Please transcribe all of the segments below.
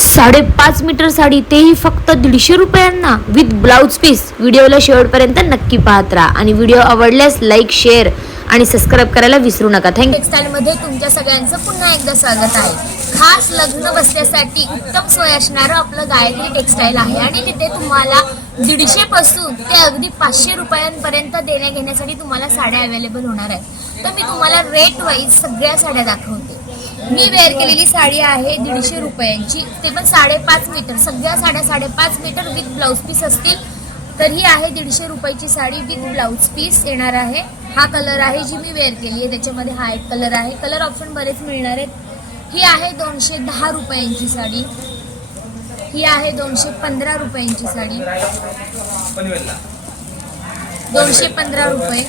5.5 metre sari, तेही फक्त 150 रुपयांना विथ ब्लाउज पीस. व्हिडिओला शेवटपर्यंत नक्की पाहत राहा आणि व्हिडिओ आवडल्यास लाईक, शेअर आणि सबस्क्राईब करायला विसरू नका. थँक्यू. टेक्सटाईलमध्ये तुमच्या सगळ्यांचं पुन्हा एकदा स्वागत आहे. खास लग्न बसण्यासाठी उत्तम सोय असणारं आपलं गायत्री टेक्सटाईल आहे आणि तिथे तुम्हाला 150 पासून ते अगदी 500 रुपयांपर्यंत देण्या घेण्यासाठी तुम्हाला साड्या अवेलेबल होणार आहेत. तर मी तुम्हाला रेट वाईज सगळ्या साड्या दाखवते. मी वेअर केलेली साडी आहे 150 रुपयांची, ते पण 5.5 मीटर. सगळ्या साड्या 5.5 मीटर विथ ब्लाउज पीस असतील. तर ही आहे 150 रुपयाची साडी विथ ब्लाउज पीस येणार आहे. हा कलर आहे जी मी वेअर केली आहे, त्याच्यामध्ये हा एक कलर आहे. कलर ऑप्शन बरेच मिळणार आहेत. ही आहे 210 रुपयांची साडी. ही आहे 215 रुपयांची साडी, 215 रुपये.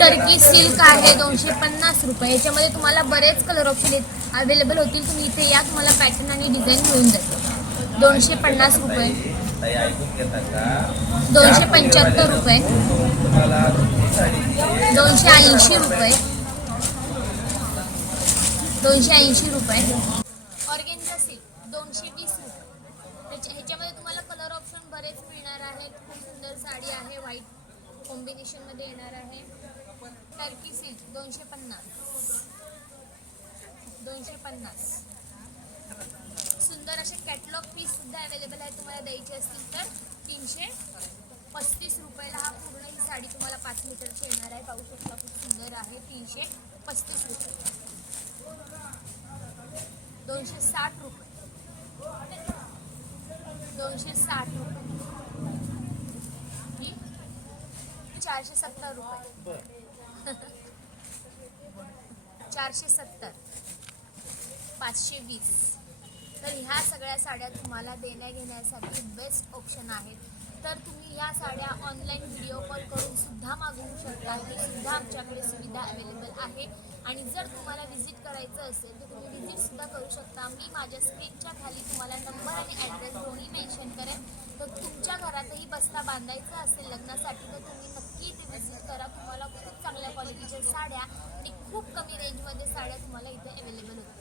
टर्की सिल्क आहे 250 रुपये. याच्यामध्ये तुम्हाला बरेच कलर ऑप्शन अवेलेबल होतील. तुम्ही इथे या, तुम्हाला पॅटर्न आणि डिझाईन मिळून जाईल. 250 रुपये, 275 रुपये, 280 रुपये, 280 रुपये. ऑर्गेन्झा सिल्क 220 रुपये. ह्याच्यामध्ये तुम्हाला कलर ऑप्शन बरेच मिळणार आहेत. खूप सुंदर साडी आहे, व्हाईट कॉम्बिनेशन मध्ये येणार आहे. Turkey silk 250, 250. सुंदर असे कॅटलॉग पीस सुद्धा अवेलेबल आहे. तुम्हाला द्यायचे असतील तर 335 रुपयाला हा पूर्ण ही साडी तुम्हाला 5 मीटरची येणार आहे. पाहू शकता खूप सुंदर आहे. 335 रुपये. 260 रुपये, 260 रुपये, 470 रुपये, 470, 520. तर ह्या सगळ्या साड्या तुम्हाला देण्या घेण्यासाठी बेस्ट ऑप्शन आहेत. तर तुम्ही ह्या साड्या ऑनलाईन व्हिडिओ कॉल करून सुद्धा मागवू शकता. ही सुद्धा आमच्याकडे सुविधा अवेलेबल आहे. आणि जर तुम्हाला व्हिजिट करायचं असेल तर तुम्ही व्हिजिटसुद्धा करू शकता. मी माझ्या स्क्रीनच्या खाली तुम्हाला नंबर आणि ॲड्रेस दोन्ही मेन्शन करेन. तर तुमच्या घरातही बस्ता बांधायचा असेल लग्नासाठी तर तुम्ही नक्की इथे व्हिजिट करा. तुम्हाला खूप चांगल्या क्वालिटीच्या साड्या आणि खूप कमी रेंजमध्ये साड्या तुम्हाला इथे अवेलेबल होतील.